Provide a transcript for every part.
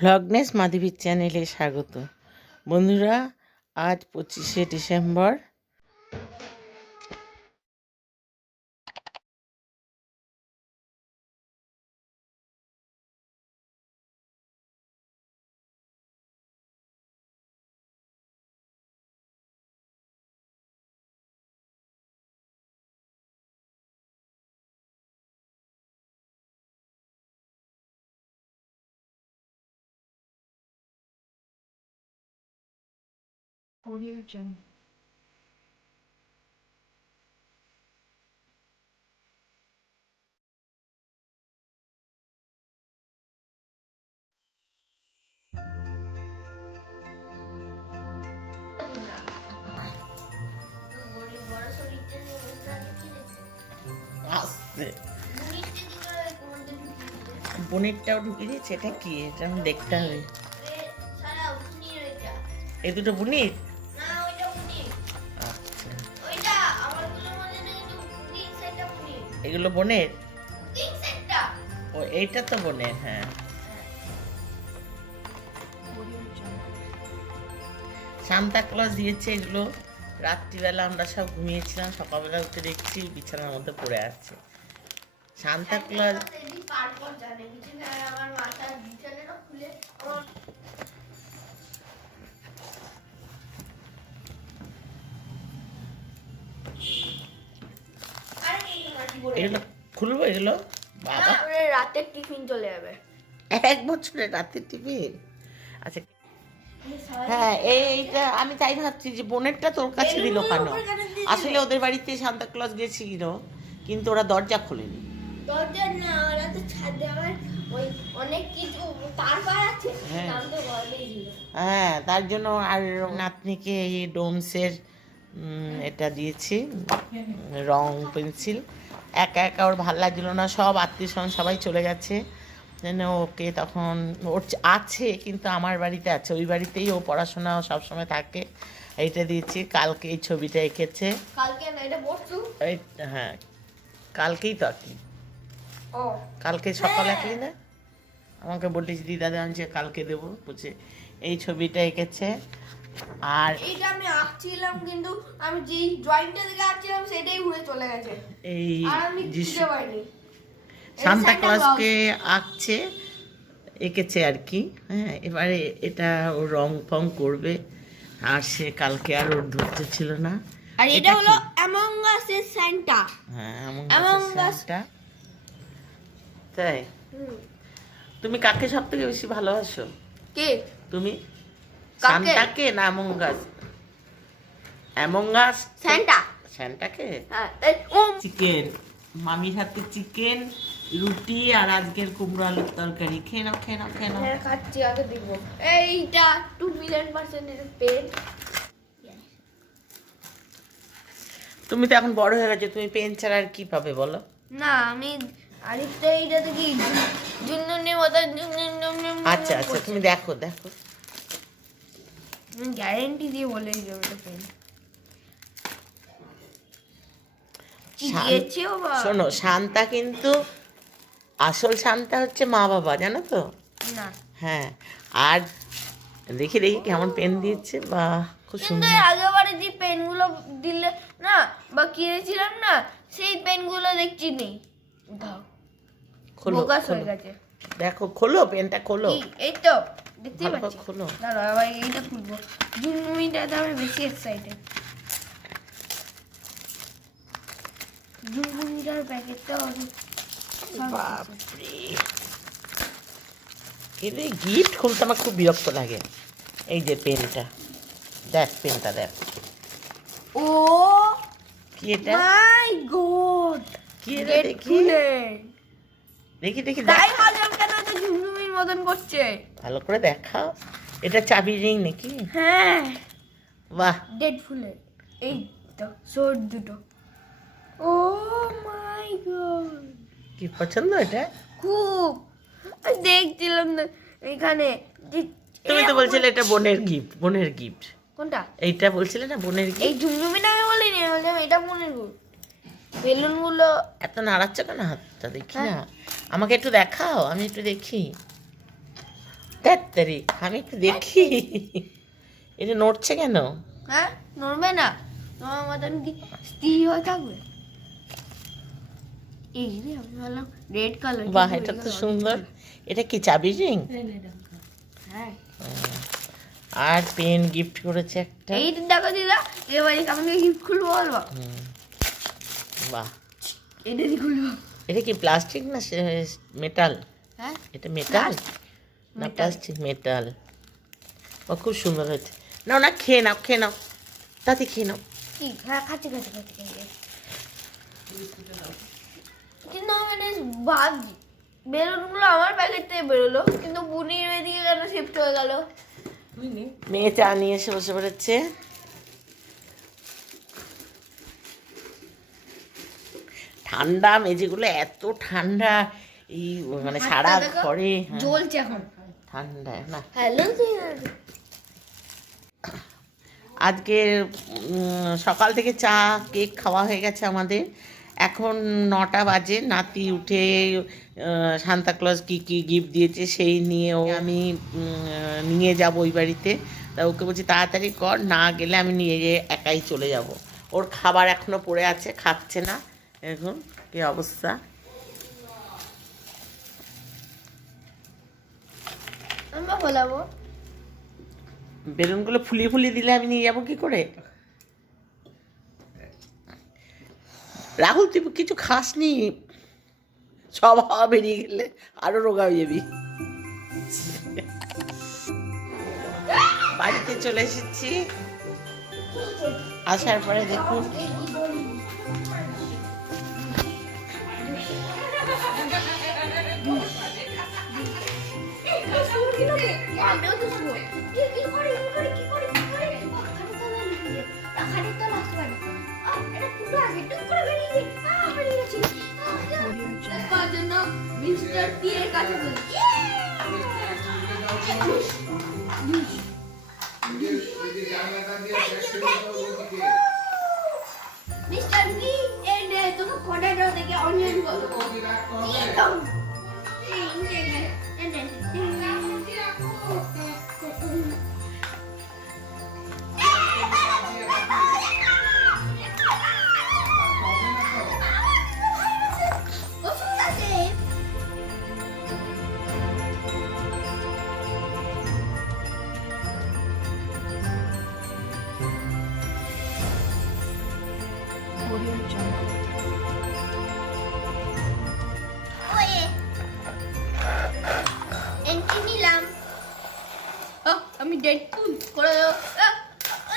ভ্লগনেস মাধবীর চ্যানেলে স্বাগত। বন্ধুরা, আজ 25শে ডিসেম্বর। আসছে পনিরটাও ঢুকিয়ে দিয়েছে। এটা কি? এটা আমি দেখতে হবে। এই দুটো পনির। এগুলো বোনের। ও, এইটা তো বোনের। হ্যাঁ, সান্তা ক্লজ দিয়েছে এগুলো। রাত্রিবেলা আমরা সব ঘুমিয়েছিলাম, সকালবেলা উঠে দেখছি বিছানার মধ্যে পড়ে আছে সান্তা ক্লজ। এগুলো খুলবো এগুলো? বাবা, রাতের টিফিন চলে যাবে। 1 বছরের রাতের টিফিন। আচ্ছা, হ্যাঁ, এইটা আমি তাই ভাবছি যে বোনেরটা তোর কাছে দিল কেন। আসলে ওদের বাড়িতে সান্তা ক্লজ গেছিল, কিন্তু ওরা দরজা খোলেনি। দরজা না, ওরা তো ছাদে আমার ওই অনেক কিছু তারপর আছে। হ্যাঁ, তার জন্য। আর নাতনিকে এই ডোমসের এটা দিয়েছি, রং পেন্সিল। একা একা ওর ভাল লাগছিল না, সব আত্মীয় স্বজন সবাই চলে গেছে। যেন ওকে তখন ওর আছে, কিন্তু আমার বাড়িতে আছে, ওই বাড়িতেই ও পড়াশোনা সবসময় থাকে। এইটা দিয়েছি। কালকে এই ছবিটা এঁকেছে। কালকে না, এটা পরশু। হ্যাঁ, কালকেই তো আঁকি। ও, কালকে সকালে আঁকলি না? আমাকে বলিস দিদা আমি যে কালকে দেবো বুঝে। এই ছবিটা এঁকেছে। আর এইটা আমি আঁকছিলাম, কিন্তু আমি যেই ড্রয়িংটা দেখে আঁকছিলাম সেটাই উড়ে চলে গেছে। এই আর আমি বুঝতে পারিনি। সান্তা ক্লজকে আঁকছে, এঁকেছে আর কি। হ্যাঁ, এবারে এটা ও রং ফং করবে। আর সে কালকে আর ওর ধরতে ছিল না। আর এটা হলো অ্যামং আস এর সান্টা। হ্যাঁ, Among Us। তাই তুমি কাকে সব থেকে বেশি ভালোবাসো? কে? তুমি কাকে? সান্তাকে না অ্যামং আস? সান্টা। সান্তাকে। হ্যাঁ, চিকেন, মামির হাতে চিকেন, রুটি, আর আজকের কুমড়ো আলুর তরকারি। খেয়ে নাও, খেয়ে নাও, খেয়ে নাও। হ্যাঁ, খাচ্ছি, আগে দেখবো। এইটা 2,000,000% এর পেন। তুমি তো এখন বড় হয়ে গেছো, তুমি পেন ছাড়া আর কি পাবে বলো? না, আমি আরেকটা এইটা দেখি জুনজুনি মতো। আচ্ছা আচ্ছা, তুমি দেখো দেখো। আমি গ্যারেন্টি দিয়ে বলে দিই ওটা পেন। চিকিয়েছেও বা। শোনো, শান্তা কিন্তু আসল শান্তা হচ্ছে মা বাবা, জানো তো? না, হ্যাঁ। আর দেখি দেখি কেমন পেন দিয়েছে, বা খুব কিন্তু সুন্দর। আগেবারে যে পেনগুলো দিলে না বা কিনেছিলাম না, সেই পেনগুলো দেখছি নেই। দাও, খোলো বোগাস হয়ে খোলো, গেছে। দেখো, খোলো পেনটা, খোলো। এই তো দেখতেই ভালো করে পাচ্ছি। খোলো। দাঁড়াও, আবার এইটা খুলবো। ঝুমঝুমিটাতে আমি বেশি এক্সাইটেড। ঝুমঝুমিটার প্যাকেটটা অনেক। বাপরে, এদের গিফট খুলতে আমার খুব বিরক্ত লাগে। এই যে পেনটা দেখ, পেনটা দেখ। ও কি এটা? মাই গড, কি এটা? দেখি দেখি দেখি দেখ। তাই হাজার কেন তো ঝুমঝুমির মতন করছে। ভালো করে দেখাও। এটা চাবি রিং নাকি? হ্যাঁ, বাহ, ডেড ফুলের। এই তো সোর দুটো। ও মাই গড, কি পছন্দ এটা? খুব। আমি দেখছিলাম না এখানে তুমি তো বলছিলে এটা বোনের গিফট, বোনের গিফট। কোনটা? এইটা বলছিলে না বোনের এই গিফট। ঝুমঝুমিটা আমি বলিনি, বললাম এটা মনের গুলো। বেলুন গুলো এত নাড়াচ্ছ কেন হাতটা? দেখি না, আমাকে একটু দেখাও, আমি একটু দেখি। তাড়াতাড়ি আমি একটু দেখি এটা নড়ছে কেন? হ্যাঁ, নড়বে না? তোমার মতন কি স্থির হয়ে থাকবে? এই রে, আমি ভাবলাম রেড কালার। বাহ, এটা তো সুন্দর। এটা কি চাবি রিং? হ্যাঁ, আর পেন গিফট করেছে একটা। এই দেখো দিদা, এবারে আমাকে গিফট খুলবো বলবো। বাহ, এটা দিয়ে খুলবো। এটা কি প্লাস্টিক না মেটাল? হ্যাঁ, এটা মেটাল না প্লাস্টিক? মেটাল। ও খুব সুন্দর হয়েছে। নাও না, খেয়ে নাও, খেয়ে নাও, তাতে খেয়ে নাও। কি? হ্যাঁ, খাচ্ছি। কিন্তু মানে ভাবছি বেলুনগুলো আমার প্যাকেট থেকে বেরোলো, কিন্তু বুনির ওইদিকে কেন শিফট হয়ে গেল? মেয়ে চা নিয়ে এসে বসে পড়েছে। ঠান্ডা মেঝেগুলো এত ঠান্ডা, এই মানে সারা ঘরে জ্বলছে এখন ঠান্ডা না। হ্যালো, আজকে সকাল থেকে চা কেক খাওয়া হয়ে গেছে আমাদের। এখন 9টা বাজে। নাতি উঠে সান্তাক্লজ কি কি গিফট দিয়েছে সেই নিয়েও আমি নিয়ে যাব ওই বাড়িতে। তা ওকে বলছি তাড়াতাড়ি কর, না গেলে আমি নিয়ে গিয়ে একাই চলে যাব। ওর খাবার এখনো পড়ে আছে, খাচ্ছে না। এখন কি অবস্থা। আমরা বলাবো বেলুনগুলো ফুলিয়ে ফুলিয়ে দিলে আমি নিয়ে যাবো কি করে? রাহুল, তুই কিছু খাসনি, সব হাওয়া বেরিয়ে গেলে আরো রোগা হয়ে যাবি। বাড়িতে চলে এসেছি। আসার পরে দেখুন আমিও তো শুনবো। কি করে খালি তো লাগতে পারে। এটা ফুটো আছে, টুক করে বেরিয়ে গেছে। তার জন্য মিস্টার টি এর কাছে বলি, মিস্টার টি এর তোকে পটেটো থেকে অনিয়ন করবো। আমি ডেডপুল করে দেবো।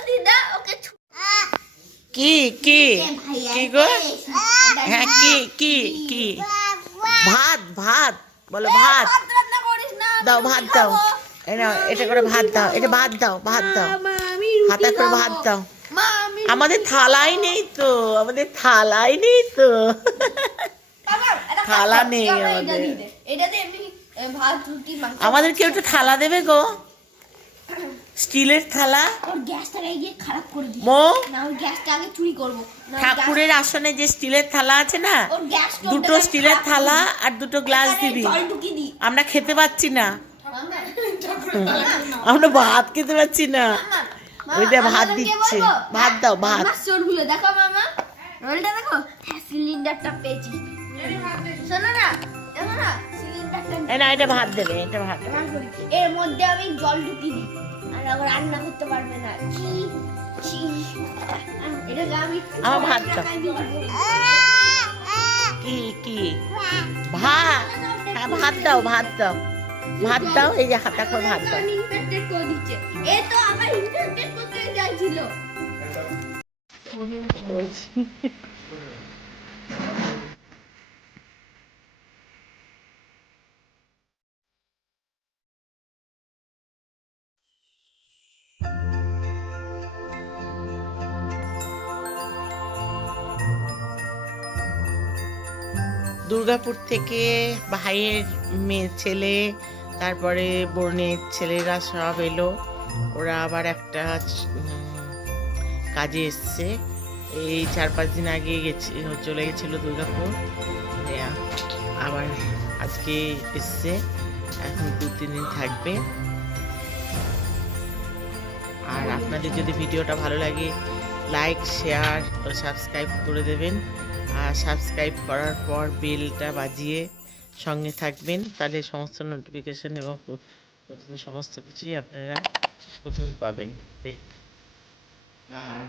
দিদা ওকে কি কি কি গো? হ্যাঁ, কি কি কি? ভাত ভাত বলো, ভাত দাও, ভাত দাও। এটা করে ভাত দাও, এটা ভাত দাও, ভাত দাও, হাতা করে ভাত দাও। আমাদের থালাই নেই তো, আমাদের থালাই নেই তো, থালা নেই আমাদের। এটাতে এমনি ভাত রুটি আমাদের কেউ একটু থালা দেবে গো, স্টিলের থালা। ওর গ্যাসটাকে গিয়ে খারাপ করে দিই মো, না, ওর গ্যাসটা আগে চুরি করব। ঠাকুরের আসনে যে স্টিলের থালা আছে না, ওর গ্যাস দুটো স্টিলের থালা আর দুটো গ্লাস দিবি। জল ঢুকিয়ে দিই। আমরা খেতে পাচ্ছি না, আমরা ভাত খেতে পাচ্ছি না। ওইটা ভাত দিচ্ছে, ভাত দাও, ভাত। মামা সরগুলো দেখো, মামা রোলটা দেখো। হ্যাঁ, সিলিন্ডারটা পেয়েছি। শোনো না, দেখো না সিলিন্ডারটা। না, এটা ভাত দেবে, এটা ভাত দেবে। এর মধ্যে আমি জল ঢুকিয়ে দিই, আর ও রান্না করতে পারবে না। এটাকে আমি আমার ভাত দাও। কি কি? ভাত? হ্যাঁ, ভাত দাও, ভাত দাও, ভাত দাও। এই যে হাতা করে ভাত দাও। ইনফেক্টেড করে দিচ্ছে। এ তো আবার ইনফেক্টেড করতে যাচ্ছিল। দুর্গাপুর থেকে ভাইয়ের মেয়ে ছেলে, তারপরে বোনের ছেলেরা সব এলো। ওরা আবার একটা কাজে এসছে। এই 4-5 দিন আগে চলে গেছিলো দুর্গাপুর, আবার আজকে এসছে। এখন 2-3 দিন থাকবে। আর আপনাদের যদি ভিডিওটা ভালো লাগে লাইক শেয়ার ও সাবস্ক্রাইব করে দেবেন। আর সাবস্ক্রাইব করার পর বেলটা বাজিয়ে সঙ্গে থাকবেন, তাহলে সমস্ত নোটিফিকেশন এবং সমস্ত কিছুই আপনারা প্রথমে পাবেন। আর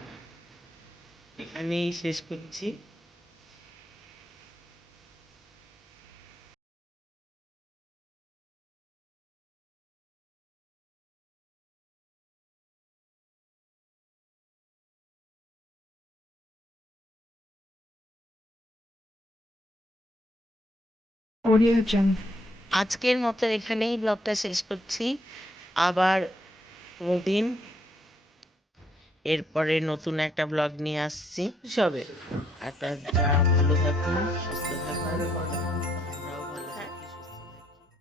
এখানেই শেষ করছি। আজকের মতো এখানেই ব্লগটা শেষ করছি। আবার দিন এরপরে নতুন একটা ব্লগ নিয়ে আসছি সবে। আপনারা ভালো থাকুন, সুস্থ থাকুন।